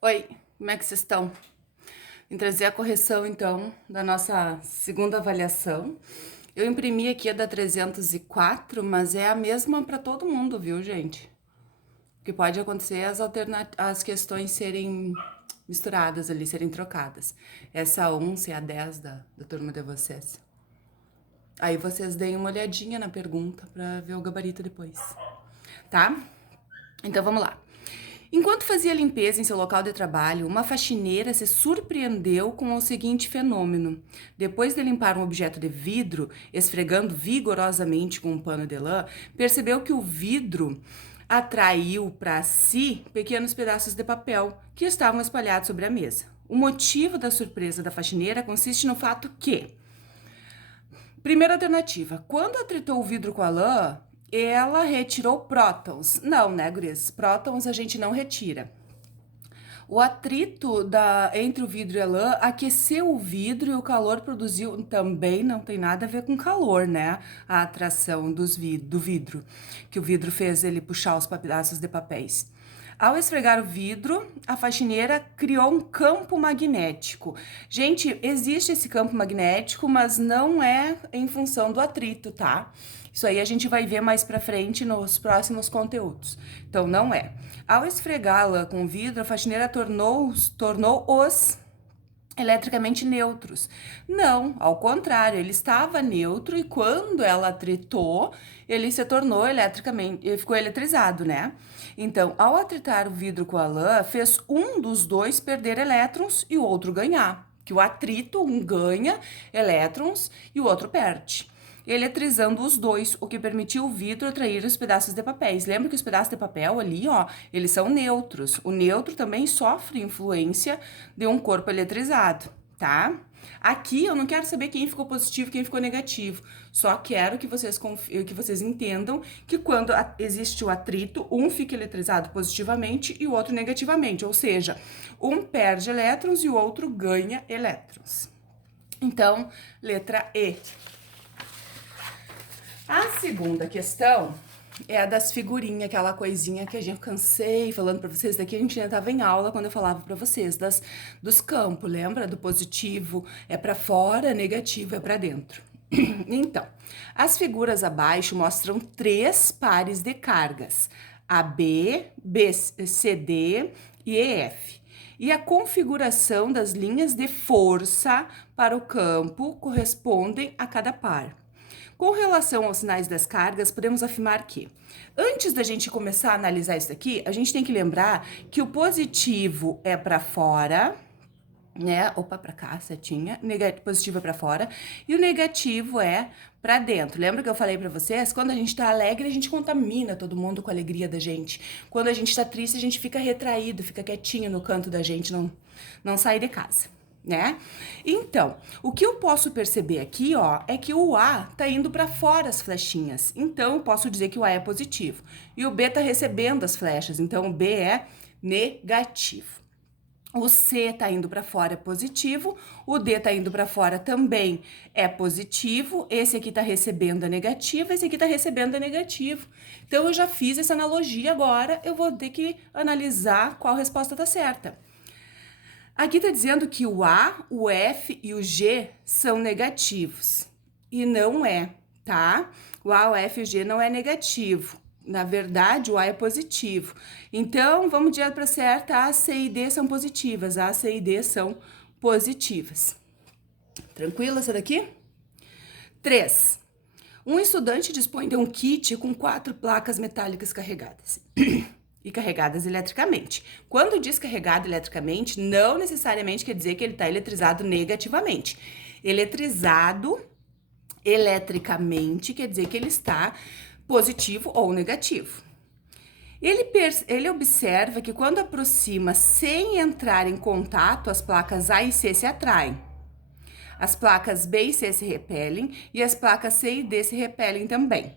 Oi, como é que vocês estão? Vim trazer a correção, então, da nossa segunda avaliação. Eu imprimi aqui a da 304, mas é a mesma para todo mundo, viu, gente? O que pode acontecer é as questões serem misturadas ali, serem trocadas. Essa a 11 é a 10 da turma de vocês. Aí vocês deem uma olhadinha na pergunta para ver o gabarito depois, tá? Então vamos lá. Enquanto fazia limpeza em seu local de trabalho, uma faxineira se surpreendeu com o seguinte fenômeno. Depois de limpar um objeto de vidro, esfregando vigorosamente com um pano de lã, percebeu que o vidro atraiu para si pequenos pedaços de papel que estavam espalhados sobre a mesa. O motivo da surpresa da faxineira consiste no fato que, primeira alternativa, quando atritou o vidro com a lã, ela retirou prótons. Não, né, gurias? Prótons a gente não retira. O atrito entre o vidro e a lã aqueceu o vidro e o calor produziu. Também não tem nada a ver com calor, né? A atração do vidro, que o vidro fez ele puxar os pedaços de papéis. Ao esfregar o vidro, a faxineira criou um campo magnético. Gente, existe esse campo magnético, mas não é em função do atrito, tá? Isso aí a gente vai ver mais pra frente nos próximos conteúdos. Então, não é. Ao esfregá-la com o vidro, a faxineira tornou-os eletricamente neutros. Não, ao contrário, ele estava neutro e quando ela atritou, ele se tornou eletricamente, ele ficou eletrizado, né? Então, ao atritar o vidro com a lã, fez um dos dois perder elétrons e o outro ganhar. Que o atrito, um ganha elétrons e o outro perde, eletrizando os dois, o que permitiu o vidro atrair os pedaços de papéis. Lembra que os pedaços de papel ali, ó, eles são neutros. O neutro também sofre influência de um corpo eletrizado, tá? Aqui eu não quero saber quem ficou positivo e quem ficou negativo. Só quero que vocês entendam que quando existe o atrito, um fica eletrizado positivamente e o outro negativamente. Ou seja, um perde elétrons e o outro ganha elétrons. Então, letra E. A segunda questão é a das figurinhas, aquela coisinha que a gente cansei falando para vocês daqui, a gente ainda tava em aula quando eu falava para vocês dos campos, lembra? Do positivo é para fora, negativo é para dentro. Então, as figuras abaixo mostram três pares de cargas, AB, CD e EF. E a configuração das linhas de força para o campo correspondem a cada par. Com relação aos sinais das cargas, podemos afirmar que, antes da gente começar a analisar isso daqui, a gente tem que lembrar que o positivo é para fora, né? Opa, para cá, setinha. Positivo é para fora e o negativo é para dentro. Lembra que eu falei para vocês? Quando a gente tá alegre, a gente contamina todo mundo com a alegria da gente. Quando a gente tá triste, a gente fica retraído, fica quietinho no canto da gente, não sai de casa, né? Então, o que eu posso perceber aqui, ó, é que o A tá indo para fora as flechinhas. Então, eu posso dizer que o A é positivo. E o B tá recebendo as flechas. Então, o B é negativo. O C tá indo para fora é positivo, o D tá indo para fora também é positivo, esse aqui tá recebendo a negativa, esse aqui tá recebendo a negativo. Então, eu já fiz essa analogia, agora eu vou ter que analisar qual resposta tá certa. Aqui tá dizendo que o A, o F e o G são negativos. E não é, tá? O A, o F e o G não é negativo. Na verdade, o A é positivo. Então, vamos direto para certa, A, C e D são positivas. A, C e D são positivas. Tranquilo essa daqui? 3. Um estudante dispõe de um kit com 4 placas metálicas carregadas. E carregadas eletricamente. Quando diz carregado eletricamente, não necessariamente quer dizer que ele está eletrizado negativamente. Eletrizado eletricamente quer dizer que ele está positivo ou negativo. Ele observa que quando aproxima sem entrar em contato, as placas A e C se atraem. As placas B e C se repelem e as placas C e D se repelem também.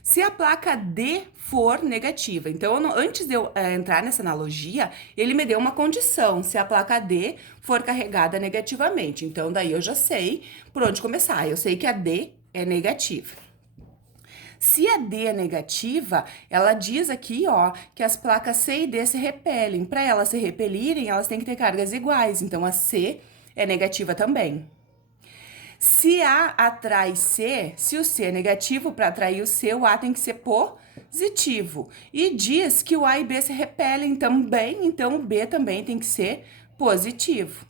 Se a placa D for negativa, então antes de eu entrar nessa analogia, ele me deu uma condição, se a placa D for carregada negativamente. Então, daí eu já sei por onde começar, eu sei que a D é negativa. Se a D é negativa, ela diz aqui, ó, que as placas C e D se repelem. Para elas se repelirem, elas têm que ter cargas iguais. Então, a C é negativa também. Se A atrai C, se o C é negativo, para atrair o C, o A tem que ser positivo. E diz que o A e B se repelem também, então o B também tem que ser positivo.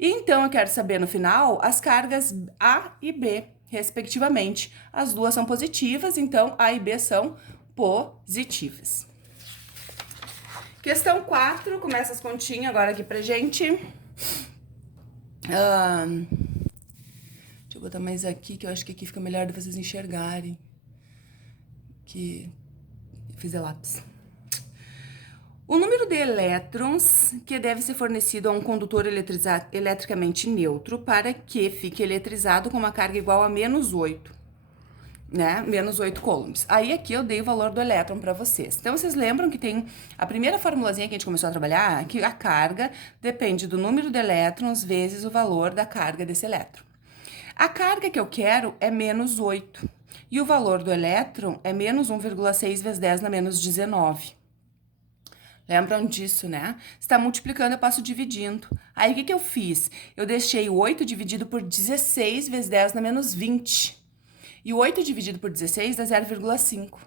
Então, eu quero saber no final as cargas A e B, respectivamente. As duas são positivas, então A e B são positivas. Questão 4, começa as continhas agora aqui pra gente. Deixa eu botar mais aqui, que eu acho que aqui fica melhor de vocês enxergarem. Que eu fiz lápis. O número de elétrons que deve ser fornecido a um condutor eletricamente neutro para que fique eletrizado com uma carga igual a menos 8, né? Menos 8 coulombs. Aí aqui eu dei o valor do elétron para vocês. Então, vocês lembram que tem a primeira formulazinha que a gente começou a trabalhar, que a carga depende do número de elétrons vezes o valor da carga desse elétron. A carga que eu quero é menos 8. E o valor do elétron é menos 1,6 vezes 10 na menos 19. Lembram disso, né? Está multiplicando, eu passo dividindo. Aí, o que eu fiz? Eu deixei o 8 dividido por 16 vezes 10 na menos 20. E o 8 dividido por 16 dá 0,5.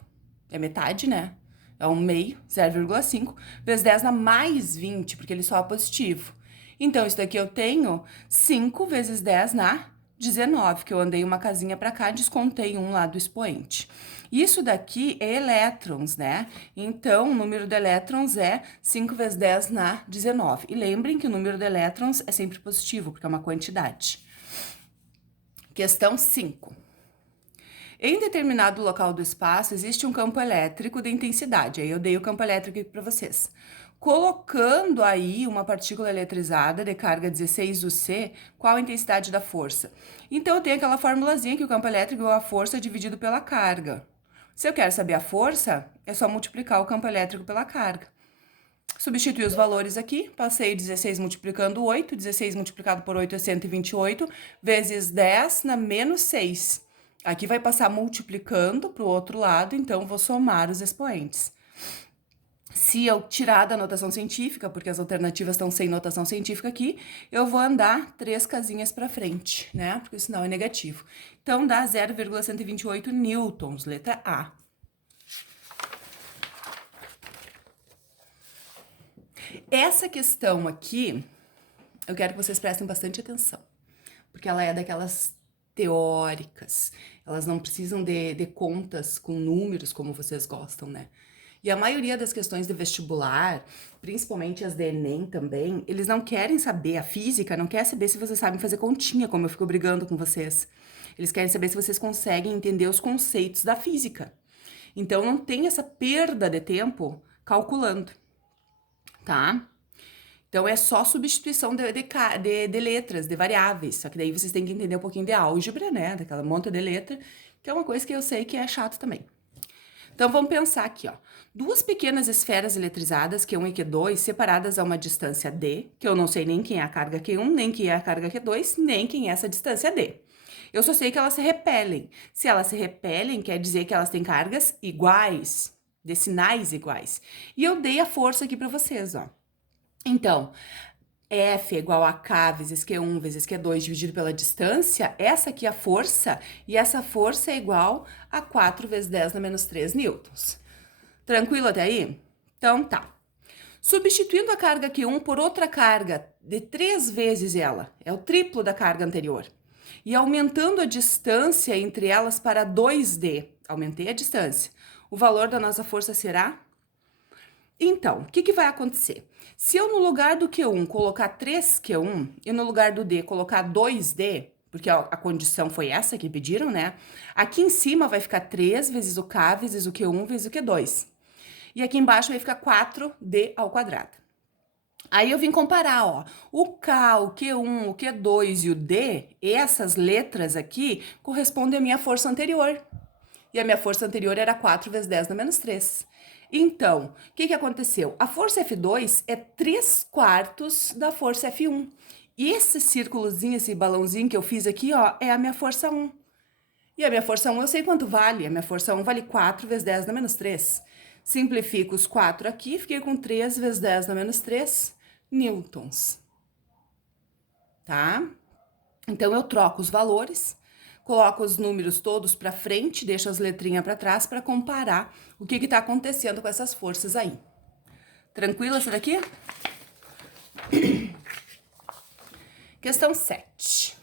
É metade, né? É um meio, 0,5, vezes 10 na mais 20, porque ele só é positivo. Então, isso daqui eu tenho 5 vezes 10 na 19, que eu andei uma casinha para cá, descontei um lá do expoente. Isso daqui é elétrons, né? Então, o número de elétrons é 5 vezes 10 na 19. E lembrem que o número de elétrons é sempre positivo, porque é uma quantidade. Questão 5. Em determinado local do espaço, existe um campo elétrico de intensidade. Aí eu dei o campo elétrico aqui para vocês. Colocando aí uma partícula eletrizada de carga 16 UC, qual a intensidade da força? Então, eu tenho aquela formulazinha que o campo elétrico é a força dividido pela carga. Se eu quero saber a força, é só multiplicar o campo elétrico pela carga. Substitui os valores aqui, passei 16 multiplicando 8, 16 multiplicado por 8 é 128, vezes 10 na menos 6. Aqui vai passar multiplicando para o outro lado, então vou somar os expoentes. Se eu tirar da notação científica, porque as alternativas estão sem notação científica aqui, eu vou andar 3 casinhas para frente, né? Porque o sinal é negativo. Então, dá 0,128 newtons, letra A. Essa questão aqui, eu quero que vocês prestem bastante atenção, porque ela é daquelas teóricas, elas não precisam de contas com números como vocês gostam, né? E a maioria das questões de vestibular, principalmente as de Enem também, eles não querem saber, a física não quer saber se vocês sabem fazer continha, como eu fico brigando com vocês. Eles querem saber se vocês conseguem entender os conceitos da física. Então, não tem essa perda de tempo calculando, tá? Então, é só substituição de letras, de variáveis. Só que daí vocês têm que entender um pouquinho de álgebra, né? Daquela monta de letra, que é uma coisa que eu sei que é chato também. Então, vamos pensar aqui, ó. Duas pequenas esferas eletrizadas, Q1 e Q2, separadas a uma distância D, que eu não sei nem quem é a carga Q1, nem quem é a carga Q2, nem quem é essa distância D. Eu só sei que elas se repelem. Se elas se repelem, quer dizer que elas têm cargas iguais, de sinais iguais. E eu dei a força aqui para vocês, ó. Então, F é igual a K vezes Q1 vezes Q2 dividido pela distância, essa aqui é a força, e essa força é igual a 4 vezes 10 na menos 3 newtons. Tranquilo até aí? Então tá. Substituindo a carga Q1 por outra carga de 3 vezes ela, é o triplo da carga anterior, e aumentando a distância entre elas para 2D, aumentei a distância, o valor da nossa força será? Então, o que vai acontecer? Se eu no lugar do Q1 colocar 3Q1 e no lugar do D colocar 2D, porque a condição foi essa que pediram, né? Aqui em cima vai ficar 3 vezes o K vezes o Q1 vezes o Q2. E aqui embaixo vai ficar 4D ao quadrado. Aí eu vim comparar, ó, o K, o Q1, o Q2 e o D, essas letras aqui correspondem à minha força anterior. E a minha força anterior era 4 vezes 10 na menos 3. Então, o que aconteceu? A força F2 é 3/4 da força F1. E esse círculozinho, esse balãozinho que eu fiz aqui, ó, é a minha força 1. E a minha força 1 eu sei quanto vale. A minha força 1 vale 4 vezes 10 na menos 3. Simplifico os 4 aqui, fiquei com 3 vezes 10 na menos 3 newtons. Tá? Então, eu troco os valores, coloco os números todos para frente, deixo as letrinhas para trás para comparar o que está acontecendo com essas forças aí. Tranquilo essa daqui? Questão 7.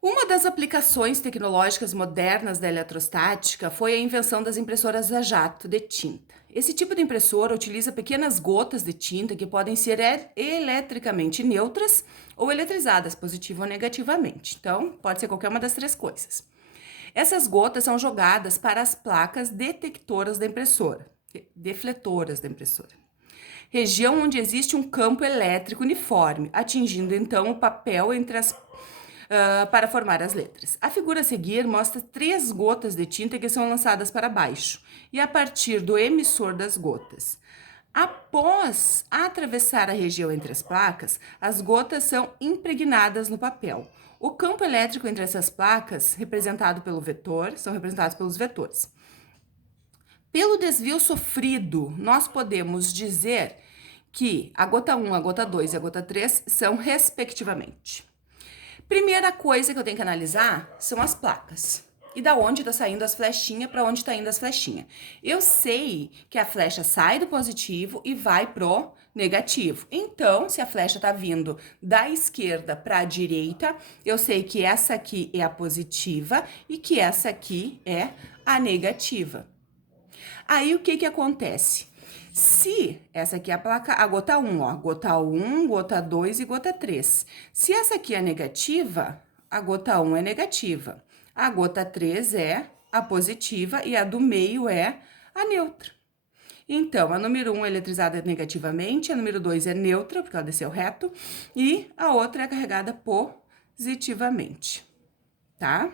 Uma das aplicações tecnológicas modernas da eletrostática foi a invenção das impressoras a jato de tinta. Esse tipo de impressora utiliza pequenas gotas de tinta que podem ser eletricamente neutras ou eletrizadas, positivo ou negativamente. Então, pode ser qualquer uma das três coisas. Essas gotas são jogadas para as placas detectoras da impressora, defletoras da impressora. Região onde existe um campo elétrico uniforme, atingindo então o papel entre as para formar as letras. A figura a seguir mostra 3 gotas de tinta que são lançadas para baixo e a partir do emissor das gotas. Após atravessar a região entre as placas, as gotas são impregnadas no papel. O campo elétrico entre essas placas, representado pelo vetor, são representados pelos vetores. Pelo desvio sofrido, nós podemos dizer que a gota 1, a gota 2 e a gota 3 são respectivamente. Primeira coisa que eu tenho que analisar são as placas. E da onde está saindo as flechinhas, para onde está indo as flechinhas. Eu sei que a flecha sai do positivo e vai pro negativo. Então, se a flecha está vindo da esquerda para a direita, eu sei que essa aqui é a positiva e que essa aqui é a negativa. Aí, o que acontece? Se essa aqui é a placa, a gota 1, ó, gota 1, gota 2 e gota 3. Se essa aqui é negativa, a gota 1 é negativa. A gota 3 é a positiva e a do meio é a neutra. Então, a número 1 é eletrizada negativamente, a número 2 é neutra, porque ela desceu reto, e a outra é carregada positivamente, tá?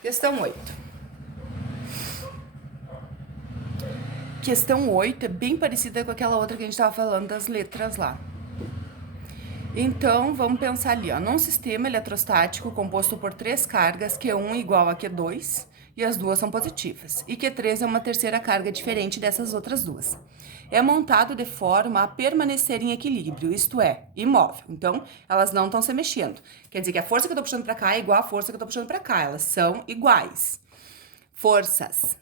Questão 8. Questão 8 é bem parecida com aquela outra que a gente estava falando das letras lá. Então, vamos pensar ali, ó, num sistema eletrostático composto por 3 cargas, Q1 igual a Q2, e as duas são positivas, e Q3 é uma terceira carga diferente dessas outras duas. É montado de forma a permanecer em equilíbrio, isto é, imóvel. Então, elas não estão se mexendo. Quer dizer que a força que eu tô puxando para cá é igual à força que eu tô puxando para cá, elas são iguais. Forças.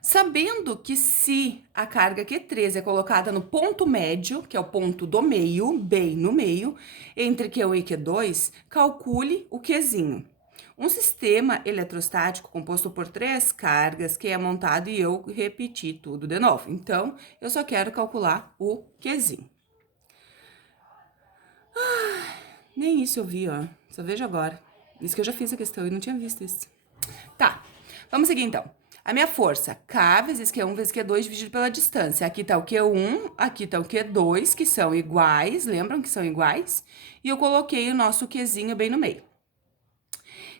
Sabendo que se a carga Q3 é colocada no ponto médio, que é o ponto do meio, bem no meio, entre Q1 e Q2, calcule o Qzinho. Um sistema eletrostático composto por 3 cargas que é montado e eu repeti tudo de novo. Então, eu só quero calcular o Qzinho. Nem isso eu vi, ó. Só vejo agora. Isso que eu já fiz a questão e não tinha visto isso. Tá, vamos seguir então. A minha força, K vezes Q1 vezes Q2 dividido pela distância. Aqui tá o Q1, aqui tá o Q2, que são iguais, lembram que são iguais? E eu coloquei o nosso Qzinho bem no meio.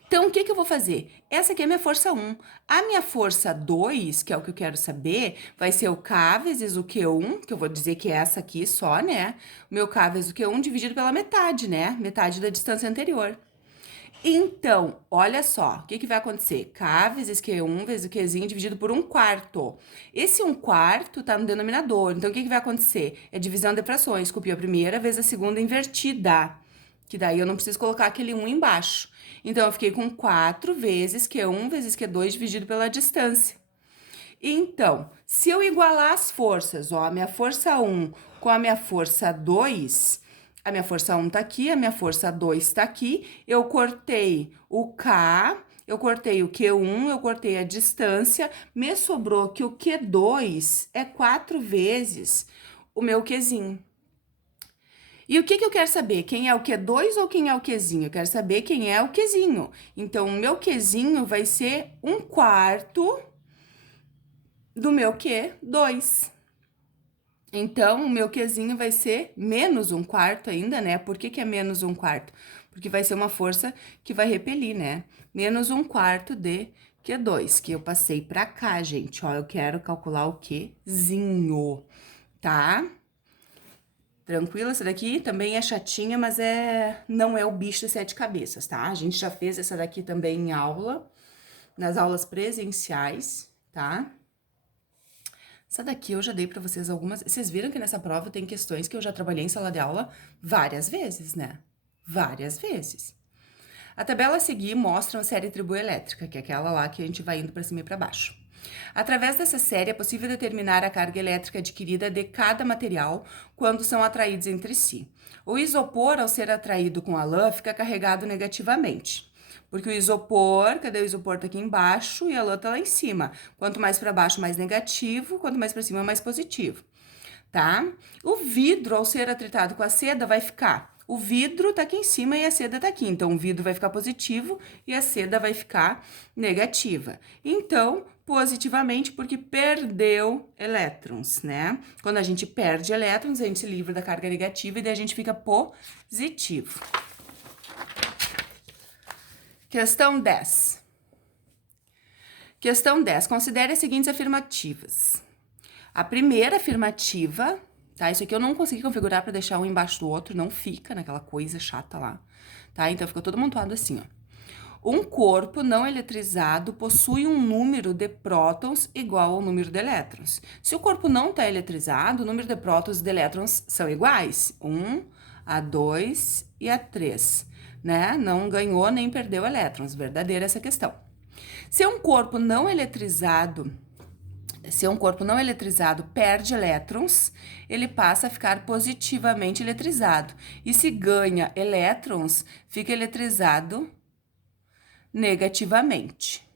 Então, o que eu vou fazer? Essa aqui é a minha força 1. A minha força 2, que é o que eu quero saber, vai ser o K vezes o Q1, que eu vou dizer que é essa aqui só, né? O meu K vezes o Q1 dividido pela metade, né? Metade da distância anterior. Então, olha só, o que vai acontecer? K vezes Q1 vezes o Qzinho dividido por 1/4. Esse 1/4 tá no denominador, então o que vai acontecer? É divisão de frações, copio a primeira vezes a segunda invertida, que daí eu não preciso colocar aquele 1 embaixo. Então, eu fiquei com 4 vezes Q1 vezes Q2 dividido pela distância. Então, se eu igualar as forças, ó, a minha força 1 com a minha força 2... A minha força 1 tá aqui, a minha força 2 tá aqui. Eu cortei o K, eu cortei o Q1, eu cortei a distância. Me sobrou que o Q2 é 4 vezes o meu Qzinho. E o que eu quero saber? Quem é o Q2 ou quem é o Qzinho? Eu quero saber quem é o Qzinho. Então, o meu Qzinho vai ser 1/4 do meu Q2. Então, o meu Qzinho vai ser menos 1/4 ainda, né? Por que é menos 1/4? Porque vai ser uma força que vai repelir, né? Menos 1/4 de Q2, que eu passei pra cá, gente. Ó, eu quero calcular o Qzinho, tá? Tranquilo? Essa daqui também é chatinha, mas não é o bicho de 7 cabeças, tá? A gente já fez essa daqui também em aula, nas aulas presenciais, tá? Essa daqui eu já dei pra vocês algumas... Vocês viram que nessa prova tem questões que eu já trabalhei em sala de aula várias vezes, né? Várias vezes. A tabela a seguir mostra uma série triboelétrica, que é aquela lá que a gente vai indo para cima e para baixo. Através dessa série é possível determinar a carga elétrica adquirida de cada material quando são atraídos entre si. O isopor, ao ser atraído com a lã, fica carregado negativamente. Porque o isopor, cadê o isopor? Tá aqui embaixo e a lã tá lá em cima. Quanto mais para baixo, mais negativo, quanto mais para cima, mais positivo. Tá? O vidro, ao ser atritado com a seda, vai ficar... O vidro tá aqui em cima e a seda tá aqui. Então, o vidro vai ficar positivo e a seda vai ficar negativa. Então, positivamente, porque perdeu elétrons, né? Quando a gente perde elétrons, a gente se livra da carga negativa e daí a gente fica positivo. Questão 10. Questão 10. Considere as seguintes afirmativas. A primeira afirmativa, tá? Isso aqui eu não consegui configurar para deixar um embaixo do outro, não fica naquela coisa chata lá, tá? Então, fica todo montado assim, ó. Um corpo não eletrizado possui um número de prótons igual ao número de elétrons. Se o corpo não está eletrizado, o número de prótons e de elétrons são iguais. 1, A2 e A3, né? Não ganhou nem perdeu elétrons. Verdadeira essa questão. Se um corpo não eletrizado perde elétrons, ele passa a ficar positivamente eletrizado. E se ganha elétrons, fica eletrizado negativamente.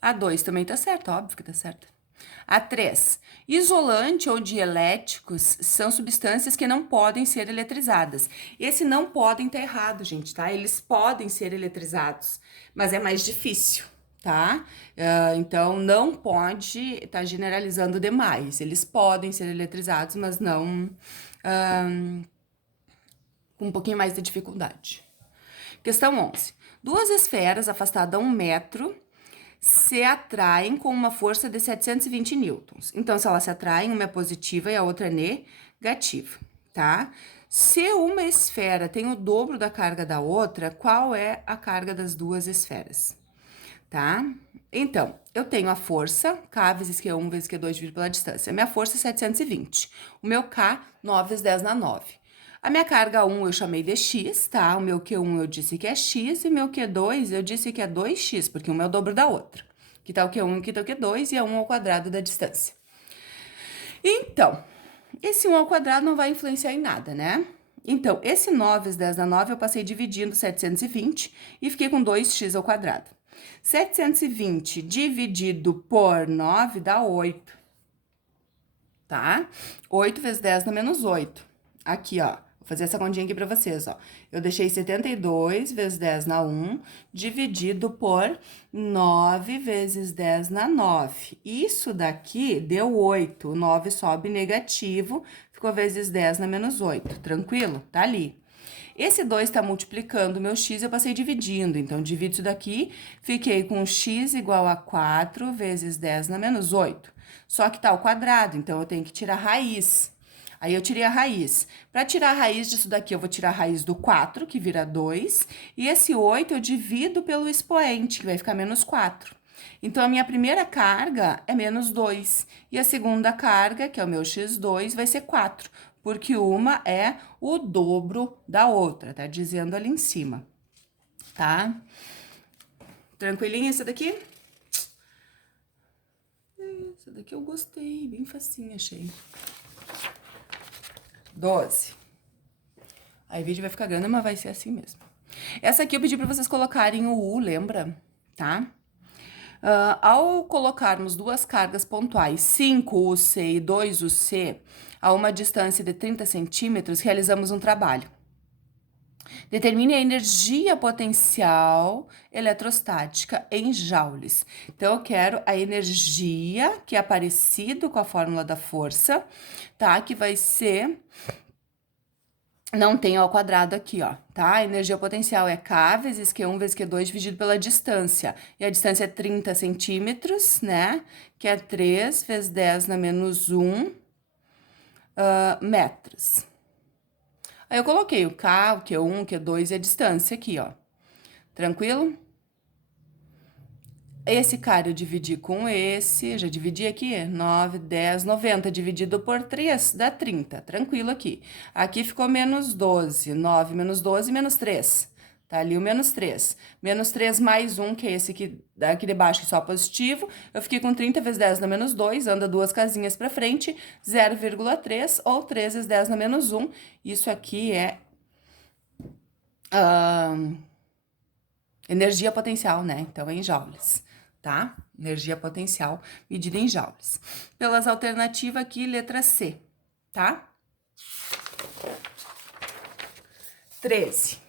A 2 também tá certo, óbvio que tá certo. A 3. Isolante ou dieléticos são substâncias que não podem ser eletrizadas. Esse não podem tá errado, gente, tá? Eles podem ser eletrizados, mas é mais difícil, tá? Então, não pode estar generalizando demais. Eles podem ser eletrizados, mas não com um pouquinho mais de dificuldade. Questão 11. Duas esferas afastadas a 1 metro se atraem com uma força de 720 newtons. Então, se elas se atraem, uma é positiva e a outra é negativa, tá? Se uma esfera tem o dobro da carga da outra, qual é a carga das duas esferas? Tá? Então, eu tenho a força, K vezes Q1 vezes Q2 dividido pela distância. A minha força é 720. O meu K, 9 vezes 10 na 9. A minha carga 1 eu chamei de X, tá? O meu Q1 eu disse que é X e o meu Q2 eu disse que é 2X, porque uma é o dobro da outra. Aqui tá o Q1 e aqui tá o Q2 e é 1 ao quadrado da distância. Então, esse 1 ao quadrado não vai influenciar em nada, né? Então, esse 9 vezes 10 na 9 eu passei dividindo 720 e fiquei com 2x ao quadrado. 720 dividido por 9 dá 8, tá? 8 vezes 10 dá menos 8. Aqui, ó, vou fazer essa continha aqui pra vocês, ó. Eu deixei 72 vezes 10 na 1, dividido por 9 vezes 10 na 9. Isso daqui deu 8, o 9 sobe negativo, ficou vezes 10 na menos 8, tranquilo? Tá ali. Esse 2 tá multiplicando o meu x, eu passei dividindo. Então, divido isso daqui, fiquei com x igual a 4 vezes 10 na menos 8. Só que tá ao quadrado, então eu tenho que tirar a raiz. Aí, eu tirei a raiz. Para tirar a raiz disso daqui, eu vou tirar a raiz do 4, que vira 2. E esse 8 eu divido pelo expoente, que vai ficar menos 4. Então, a minha primeira carga é menos 2. E a segunda carga, que é o meu x2, vai ser 4. Porque uma é o dobro da outra, tá dizendo ali em cima, tá? Tranquilinha essa daqui? Essa daqui eu gostei, bem facinha, achei. 12. Aí o vídeo vai ficar grande, mas vai ser assim mesmo. Essa aqui eu pedi pra vocês colocarem o U, lembra? Tá? Ao colocarmos duas cargas pontuais, 5UC e 2UC, a uma distância de 30 centímetros, realizamos um trabalho. Determine a energia potencial eletrostática em joules. Então, eu quero a energia, que é parecido com a fórmula da força, tá? Que vai ser não tem ao quadrado aqui, ó, tá? A energia potencial é K vezes Q1 vezes Q2 dividido pela distância. E a distância é 30 centímetros, né? Que é 3 vezes 10 na menos 1 metros. Aí eu coloquei o K, o Q1, o Q2 e a distância aqui, ó. Tranquilo? Esse cara eu dividi com esse, já dividi aqui, 9, 10, 90, dividido por 3, dá 30, tranquilo aqui. Aqui ficou menos 12, 9 menos 12, menos 3. Tá ali o menos 3. Menos 3 mais 1, que é esse aqui de baixo, que é só positivo. Eu fiquei com 30 vezes 10 na menos 2, anda duas casinhas pra frente, 0,3 ou 3 vezes 10 na menos 1. Isso aqui é energia potencial, né? Então, é em joules, tá? Energia potencial medida em joules. Pelas alternativas aqui, letra C, tá? 13.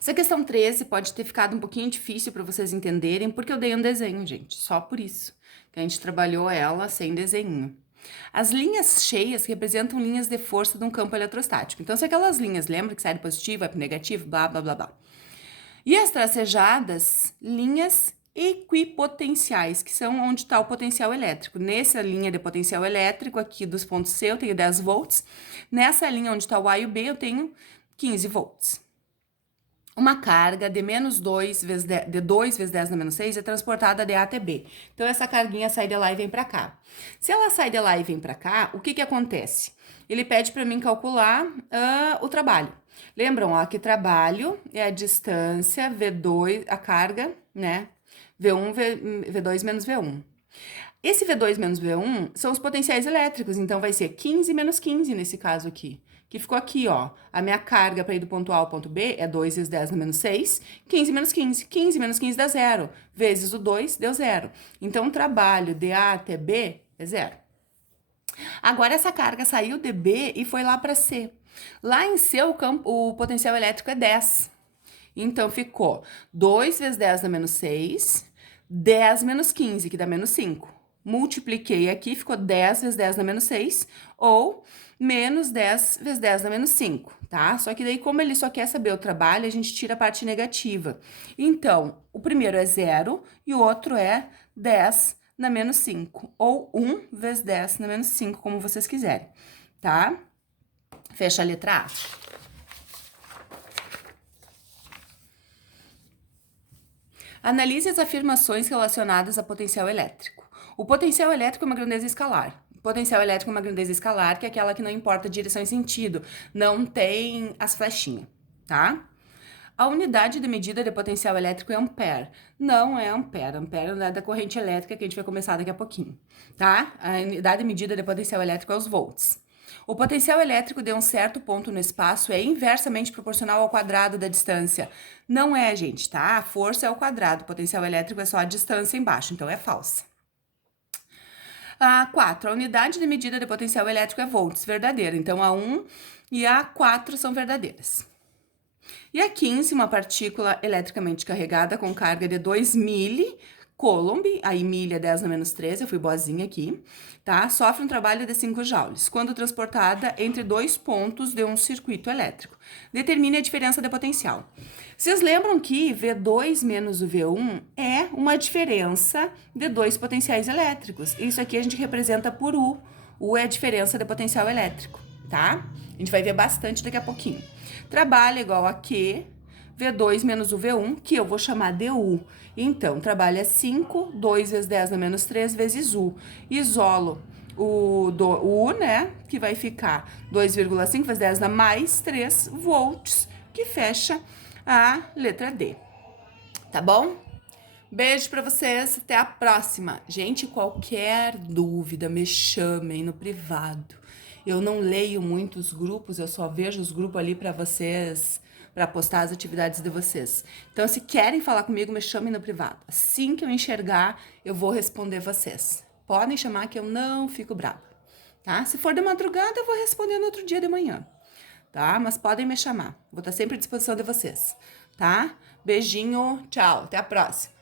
Essa questão 13 pode ter ficado um pouquinho difícil para vocês entenderem, porque eu dei um desenho, gente, só por isso. Que a gente trabalhou ela sem desenho. As linhas cheias representam linhas de força de um campo eletrostático. Então, se aquelas linhas, lembra que sai de positivo, vai para negativo, blá, blá, blá, blá. E as tracejadas, linhas equipotenciais, que são onde está o potencial elétrico. Nessa linha de potencial elétrico, aqui dos pontos C, eu tenho 10 volts. Nessa linha onde está o A e o B, eu tenho 15 volts. Uma carga de menos 2 vezes 10, de 2 vezes 10 na menos 6 é transportada de A até B. Então, essa carguinha sai de lá e vem para cá. Se ela sai de lá e vem para cá, o que que acontece? Ele pede para mim calcular o trabalho. Lembram, ó, que trabalho é a distância V2, a carga, né? V1, V2 menos V1. Esse V2 menos V1 são os potenciais elétricos, então vai ser 15 menos 15 nesse caso aqui. Que ficou aqui, ó. A minha carga para ir do ponto A ao ponto B é 2 vezes 10 na menos 6, 15 menos 15. 15 menos 15 dá 0, vezes o 2 deu 0. Então, o trabalho de A até B é 0. Agora, essa carga saiu de B e foi lá para C. Lá em C, o potencial elétrico é 10. Então, ficou 2 vezes 10 na menos 6, 10 menos 15, que dá menos 5. Multipliquei aqui, ficou 10 vezes 10 na menos 6, ou menos 10 vezes 10 na menos 5, tá? Só que daí, como ele só quer saber o trabalho, a gente tira a parte negativa. Então, o primeiro é 0 e o outro é 10 na menos 5, ou 1 vezes 10 na menos 5, como vocês quiserem, tá? Fecha a letra A. Analise as afirmações relacionadas a potencial elétrico. O potencial elétrico é uma grandeza escalar. O potencial elétrico é uma grandeza escalar, que é aquela que não importa direção e sentido, não tem as flechinhas, tá? A unidade de medida de potencial elétrico é ampere. Não é ampere. Ampere é a unidade da corrente elétrica que a gente vai começar daqui a pouquinho, tá? A unidade de medida de potencial elétrico é os volts. O potencial elétrico de um certo ponto no espaço é inversamente proporcional ao quadrado da distância. Não é, gente, tá? A força é ao quadrado, o potencial elétrico é só a distância embaixo, então é falsa. 4. A unidade de medida de potencial elétrico é volts, verdadeira. Então, a 1 e a 4 são verdadeiras. E a 15, uma partícula eletricamente carregada com carga de 2 Coulomb, aí milha 10 na menos 13, eu fui boazinha aqui, tá? Sofre um trabalho de 5 joules, quando transportada entre dois pontos de um circuito elétrico. Determine a diferença de potencial. Vocês lembram que V2 menos o V1 é uma diferença de dois potenciais elétricos. Isso aqui a gente representa por U. U é a diferença de potencial elétrico, tá? A gente vai ver bastante daqui a pouquinho. Trabalho igual a Q, V2 menos o V1, que eu vou chamar de U. Então, trabalho é 5, 2 vezes 10 na menos 3 vezes U. Isolo o U, né, que vai ficar 2,5 vezes 10 na mais 3 volts, que fecha a letra D. Tá bom? Beijo pra vocês, até a próxima. Gente, qualquer dúvida, me chamem no privado. Eu não leio muito os grupos, eu só vejo os grupos ali pra vocês, pra postar as atividades de vocês. Então, se querem falar comigo, me chamem no privado. Assim que eu enxergar, eu vou responder vocês. Podem chamar que eu não fico brava, tá? Se for de madrugada, eu vou responder no outro dia de manhã, tá? Mas podem me chamar, vou estar sempre à disposição de vocês, tá? Beijinho, tchau, até a próxima.